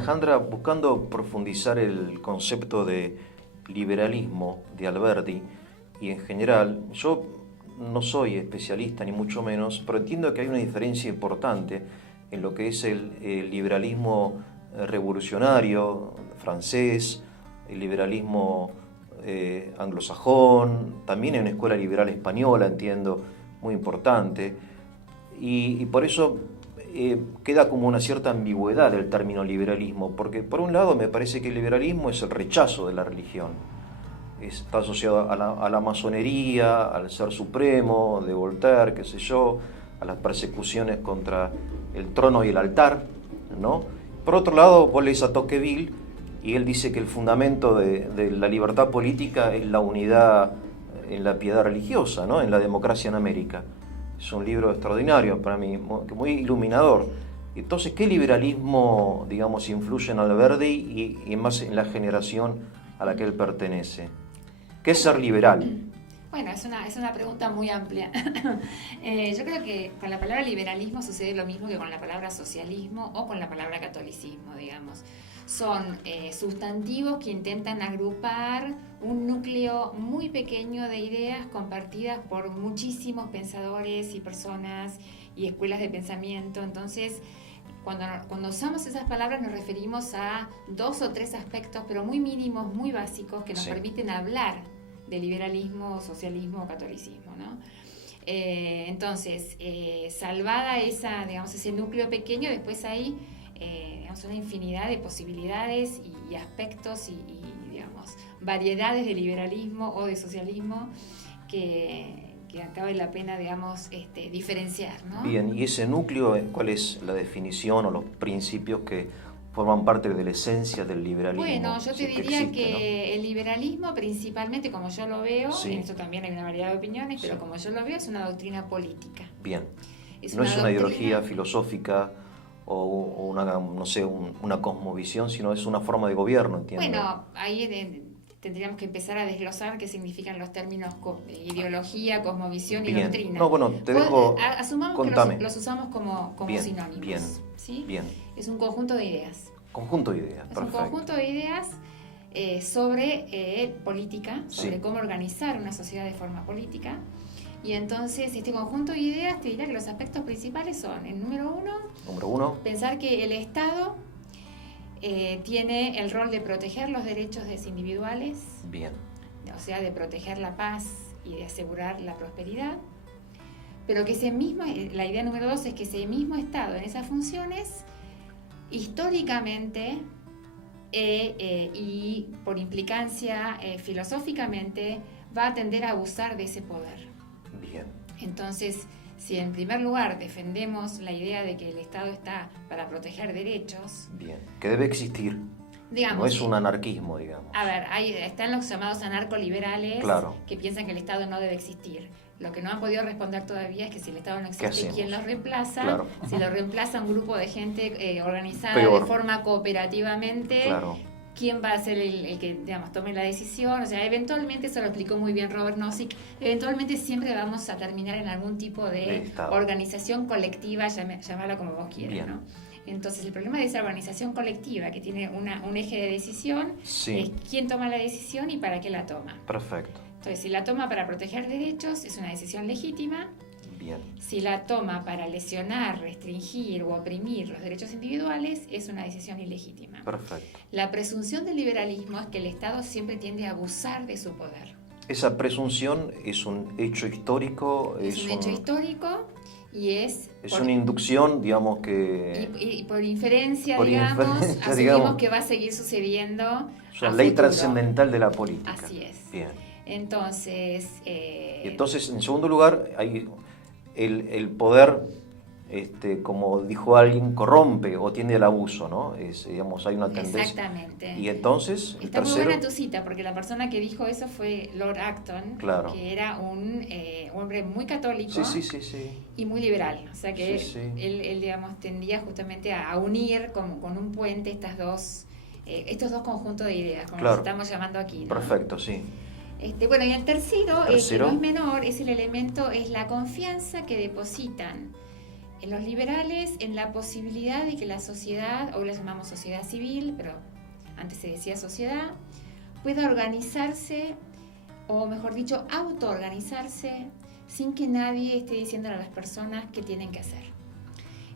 Alejandra, buscando profundizar el concepto de liberalismo de Alberti y en general, yo no soy especialista ni mucho menos, pero entiendo que hay una diferencia importante en lo que es el liberalismo revolucionario francés, el liberalismo anglosajón, también hay una escuela liberal española, entiendo, muy importante, y por eso queda como una cierta ambigüedad el término liberalismo, porque por un lado me parece que el liberalismo es el rechazo de la religión, está asociado a la masonería, al ser supremo de Voltaire, qué sé yo, a las persecuciones contra el trono y el altar, ¿no? Por otro lado, vos lees a Tocqueville y él dice que el fundamento de la libertad política es la unidad en la piedad religiosa, ¿no? En la democracia en América. Es un libro extraordinario para mí, muy iluminador. Entonces, ¿qué liberalismo, digamos, influye en Alberti y más en la generación a la que él pertenece? ¿Qué es ser liberal? Bueno, es una pregunta muy amplia. Yo creo que con la palabra liberalismo sucede lo mismo que con la palabra socialismo o con la palabra catolicismo, digamos. Son sustantivos que intentan agrupar un núcleo muy pequeño de ideas compartidas por muchísimos pensadores y personas y escuelas de pensamiento. Entonces, cuando usamos esas palabras nos referimos a 2 o 3 aspectos, pero muy mínimos, muy básicos, que nos permiten hablar de liberalismo, socialismo o catolicismo, ¿no? Entonces, salvada ese núcleo pequeño, después hay una infinidad de posibilidades y aspectos y variedades de liberalismo o de socialismo que cabe la pena, diferenciar, ¿no? Bien, y ese núcleo, ¿cuál es la definición o los principios que forman parte de la esencia del liberalismo? Bueno, yo te diría que el liberalismo principalmente, como yo lo veo, en esto también hay una variedad de opiniones, pero como yo lo veo, es una doctrina política. Bien, no es una ideología filosófica o una cosmovisión, sino es una forma de gobierno, entiendo. Bueno, ahí tendríamos que empezar a desglosar qué significan los términos ideología, cosmovisión y doctrina. No, bueno, te dejo. Asumamos contame. que los usamos como sinónimos. Bien, ¿sí? bien. Es un conjunto de ideas. Conjunto de ideas, es perfecto. Un conjunto de ideas sobre política, sobre cómo organizar una sociedad de forma política. Y entonces este conjunto de ideas te diría que los aspectos principales son, el número uno, pensar que el Estado tiene el rol de proteger los derechos individuales, bien, o sea, de proteger la paz y de asegurar la prosperidad, pero que la idea número 2 es que ese mismo Estado en esas funciones, históricamente y por implicancia filosóficamente, va a tender a abusar de ese poder. Bien. Entonces, si en primer lugar defendemos la idea de que el Estado está para proteger derechos... Bien, que debe existir. Digamos, no es un anarquismo, digamos. A ver, están los llamados anarcoliberales que piensan que el Estado no debe existir. Lo que no han podido responder todavía es que si el Estado no existe, ¿quién los reemplaza? Claro. Si lo reemplaza un grupo de gente organizada de forma cooperativamente... ¿Quién va a ser el que, tome la decisión? O sea, eventualmente, eso lo explicó muy bien Robert Nozick, eventualmente siempre vamos a terminar en algún tipo de organización colectiva, llamarla como vos quieras, ¿no? Entonces, el problema de esa organización colectiva que tiene un eje de decisión es quién toma la decisión y para qué la toma. Perfecto. Entonces, si la toma para proteger derechos, es una decisión legítima. Bien. Si la toma para lesionar, restringir o oprimir los derechos individuales, es una decisión ilegítima. Perfecto. La presunción del liberalismo es que el Estado siempre tiende a abusar de su poder. ¿Esa presunción es un hecho histórico? Es un hecho histórico y es una inducción, digamos que... Y por inferencia, asumimos que va a seguir sucediendo. Es una ley trascendental de la política. Así es. Bien. Entonces... Entonces, en segundo lugar, hay... El poder, como dijo alguien, corrompe o tiende al abuso, ¿no? Hay una tendencia. Exactamente. Y entonces, está muy buena tu cita, porque la persona que dijo eso fue Lord Acton, que era un hombre muy católico y muy liberal. O sea que él tendía justamente a unir con un puente estos dos conjuntos de ideas, como los estamos llamando aquí, ¿no? Perfecto, sí. Bueno, y el tercero, que no es menor, es la confianza que depositan los liberales en la posibilidad de que la sociedad, hoy la llamamos sociedad civil, pero antes se decía sociedad, pueda organizarse, o mejor dicho, autoorganizarse, sin que nadie esté diciéndole a las personas qué tienen que hacer.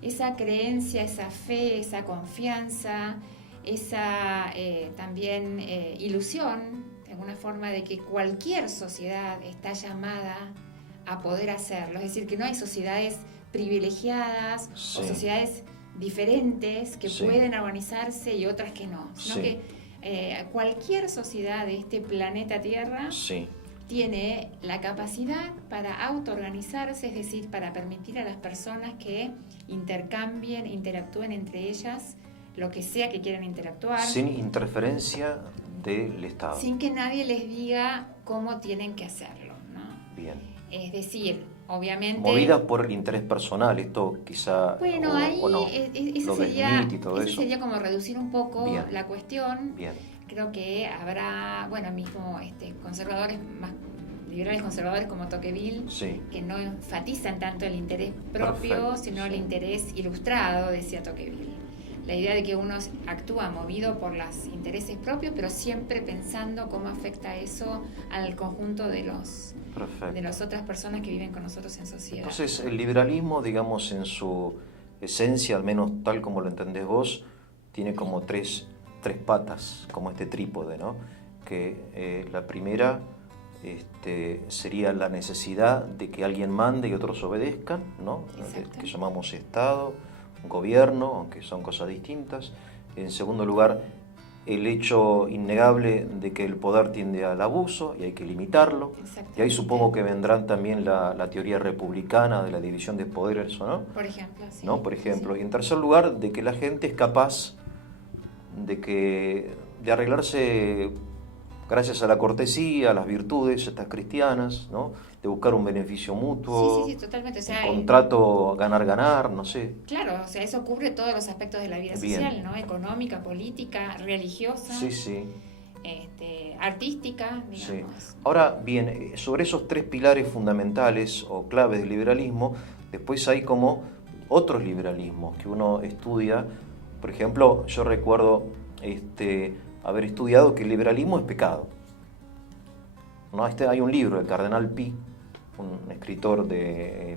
Esa creencia, esa fe, esa confianza, esa también ilusión, de alguna forma, de que cualquier sociedad está llamada a poder hacerlo. Es decir, que no hay sociedades privilegiadas Sí. o sociedades diferentes que Sí. pueden organizarse y otras que no, sino Sí. que cualquier sociedad de este planeta Tierra Sí. tiene la capacidad para autoorganizarse, es decir, para permitir a las personas que intercambien, interactúen entre ellas, lo que sea que quieran interactuar, Sin interferencia del Estado. sin que nadie les diga cómo tienen que hacerlo, ¿no? Bien. Es decir, obviamente... Movidas por el interés personal, esto quizá Bueno, o, ahí o no. ese Lo del sería, MIT y todo ese eso. sería como reducir un poco Bien. la cuestión. Bien. Creo que habrá, bueno, mismo conservadores, más liberales conservadores como Tocqueville, Sí. que no enfatizan tanto el interés propio, Perfecto, sino el sí. interés ilustrado, decía Tocqueville. La idea de que uno actúa movido por los intereses propios, pero siempre pensando cómo afecta eso al conjunto de Perfecto. las otras personas que viven con nosotros en sociedad. Entonces, el liberalismo, digamos, en su esencia, al menos tal como lo entendés vos, tiene como tres patas, como este trípode, ¿no? Que la primera sería la necesidad de que alguien mande y otros obedezcan, ¿no? Exacto. Que llamamos Estado, gobierno, aunque son cosas distintas. En segundo lugar, el hecho innegable de que el poder tiende al abuso y hay que limitarlo. Y ahí supongo que vendrán también la teoría republicana de la división de poderes, ¿o no? Por ejemplo, sí. ¿No? Por ejemplo. Sí. Y en tercer lugar, de que la gente es capaz de arreglarse gracias a la cortesía, a las virtudes estas cristianas, ¿no? De buscar un beneficio mutuo, Sí, totalmente. O sea, un contrato ganar-ganar, no sé. claro, o sea, eso cubre todos los aspectos de la vida Bien. social, ¿no? Económica, política, religiosa, Sí, sí. artística, Sí. digamos. Ahora bien, sobre esos tres pilares fundamentales o claves del liberalismo, después hay como otros liberalismos que uno estudia. Por ejemplo, yo recuerdo haber estudiado que el liberalismo es pecado, ¿no? Hay un libro del Cardenal Pi, un escritor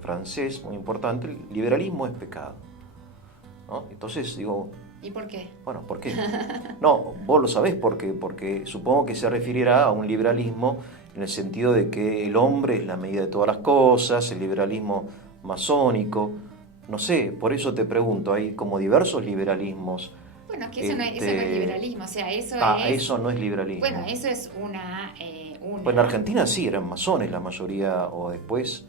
francés muy importante, el liberalismo es pecado, ¿no? Entonces digo, ¿Y por qué? bueno, ¿por qué? No, vos lo sabés por qué, porque supongo que se referirá a un liberalismo en el sentido de que el hombre es la medida de todas las cosas, el liberalismo masónico, no sé, por eso te pregunto, hay como diversos liberalismos. Bueno, es que eso no es liberalismo, o sea, eso Eso no es liberalismo. Bueno, eso es una... Pues en Argentina sí, eran masones la mayoría, o después...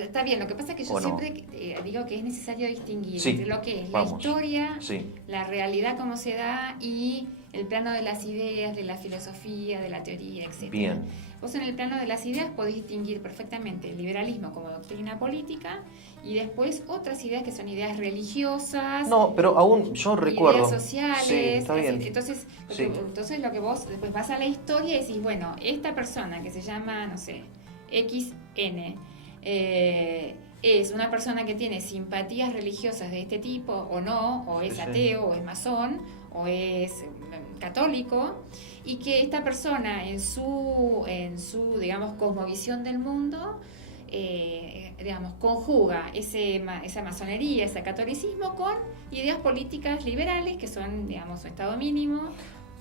Está bien, lo que pasa es que yo ¿O no? siempre digo que es necesario distinguir Sí, entre lo que es vamos. la historia, Sí, la realidad como se da y el plano de las ideas, de la filosofía, de la teoría, etc. bien. Vos en el plano de las ideas podés distinguir perfectamente el liberalismo como doctrina política y después otras ideas que son ideas religiosas, No, pero aún yo recuerdo... ideas sociales. Sí, está bien. Entonces, Sí. entonces lo que vos después vas a la historia y decís, bueno, esta persona que se llama, no sé, XN, es una persona que tiene simpatías religiosas de este tipo o no, o es Sí, sí. ateo, o es masón, o es católico, y que esta persona en su digamos, cosmovisión del mundo, digamos, conjuga esa masonería, ese catolicismo con ideas políticas liberales que son, digamos, su estado mínimo,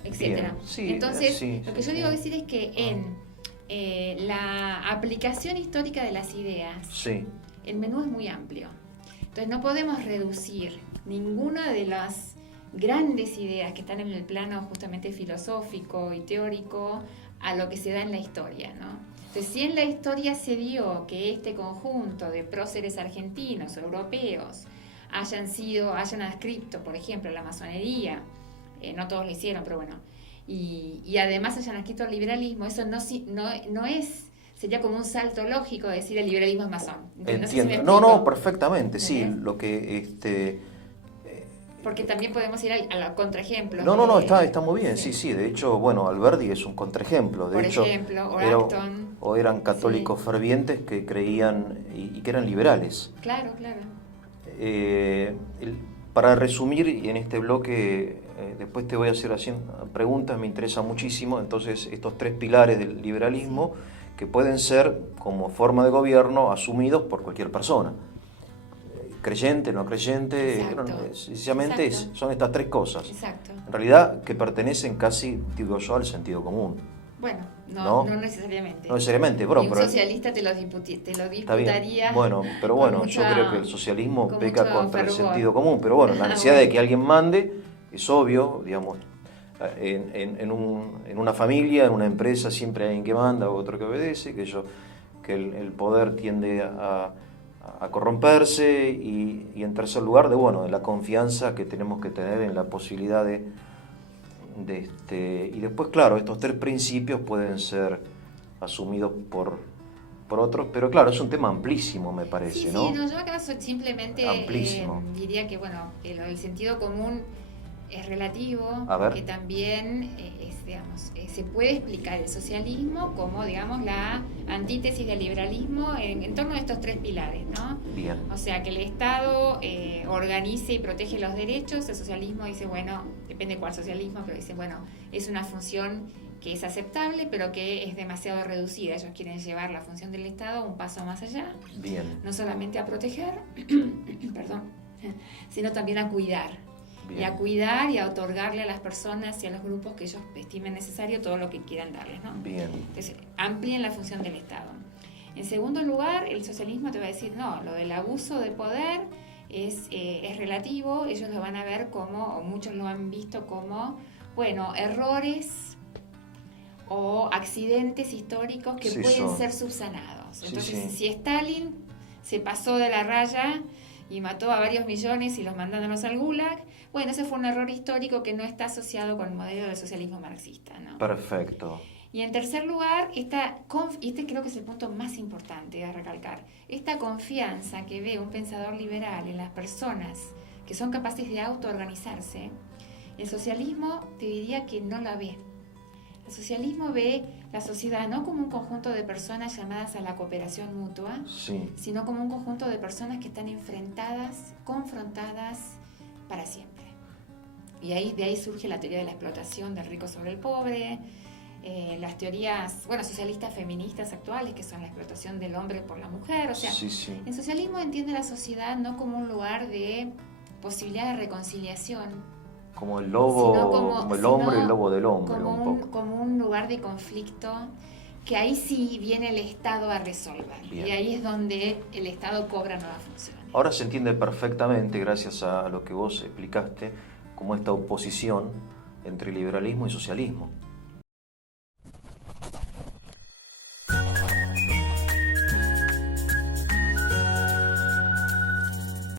etcétera. Bien, sí, Entonces, sí, lo que sí, yo digo sí. decir es que en la aplicación histórica de las ideas, Sí, el menú es muy amplio. Entonces no podemos reducir ninguna de las grandes ideas que están en el plano justamente filosófico y teórico a lo que se da en la historia, ¿no? Entonces, si en la historia se dio que este conjunto de próceres argentinos o europeos hayan adscrito, por ejemplo, la masonería, no todos lo hicieron, pero bueno, y además hayan adscrito el liberalismo, eso no es... Sería como un salto lógico decir el liberalismo es masón. entiendo. No sé si me No, explico. perfectamente, sí. ¿Entendés? Lo que Porque también podemos ir a los contraejemplos. No, está muy bien, sí. De hecho, bueno, Alberdi es un contraejemplo. De Por hecho, ejemplo, o era- Acton. o eran católicos fervientes que creían y que eran liberales. Claro. Para resumir, y en este bloque después te voy a hacer preguntas, me interesa muchísimo, entonces estos 3 pilares del liberalismo que pueden ser como forma de gobierno asumidos por cualquier persona, creyente, no creyente, sencillamente son estas 3 cosas. Exacto. En realidad que pertenecen casi, digo yo, al sentido común. Bueno, no necesariamente. No necesariamente, bro. Y un socialista te lo disputaría. Bueno, pero bueno, yo creo que el socialismo peca contra el sentido común, pero bueno, la necesidad de que alguien mande es obvio, digamos, en una familia, en una empresa siempre hay alguien que manda, otro que obedece, que el poder tiende a corromperse y en tercer lugar de la confianza que tenemos que tener en la posibilidad y después, claro, estos 3 principios pueden ser asumidos por otros, pero claro, es un tema amplísimo, me parece, ¿no? Sí, yo acá simplemente diría que, el sentido común es relativo, que también se puede explicar el socialismo como, digamos, la antítesis del liberalismo en torno a estos 3 pilares, ¿no? Bien. O sea, que el Estado organice y protege los derechos. El socialismo dice, bueno, depende cuál socialismo, pero dice, bueno, es una función que es aceptable, pero que es demasiado reducida. Ellos quieren llevar la función del Estado un paso más allá. Bien. No solamente a proteger, perdón, sino también a cuidar. Bien. Y a cuidar y a otorgarle a las personas y a los grupos que ellos estimen necesario todo lo que quieran darles, ¿no? Bien. Entonces, amplíen la función del Estado. En segundo lugar, el socialismo te va a decir, no, lo del abuso de poder es relativo. Ellos lo van a ver como, o muchos lo han visto como, errores o accidentes históricos que pueden ser subsanados. Entonces, si Stalin se pasó de la raya y mató a varios millones y los mandándonos al Gulag, ese fue un error histórico que no está asociado con el modelo del socialismo marxista, ¿no? Perfecto. Y en tercer lugar, este creo que es el punto más importante a recalcar, esta confianza que ve un pensador liberal en las personas que son capaces de autoorganizarse, el socialismo te diría que no la ve. El socialismo ve la sociedad no como un conjunto de personas llamadas a la cooperación mutua, sino como un conjunto de personas que están enfrentadas, confrontadas para siempre. Y de ahí surge la teoría de la explotación del rico sobre el pobre, las teorías, socialistas feministas actuales, que son la explotación del hombre por la mujer. O sea, el socialismo entiende la sociedad no como un lugar de posibilidad de reconciliación, como el lobo, como el hombre y el lobo del hombre, como un lugar de conflicto, que ahí sí viene el Estado a resolver. Bien. Y ahí es donde el Estado cobra nuevas funciones. Ahora se entiende perfectamente, gracias a lo que vos explicaste, como esta oposición entre liberalismo y socialismo.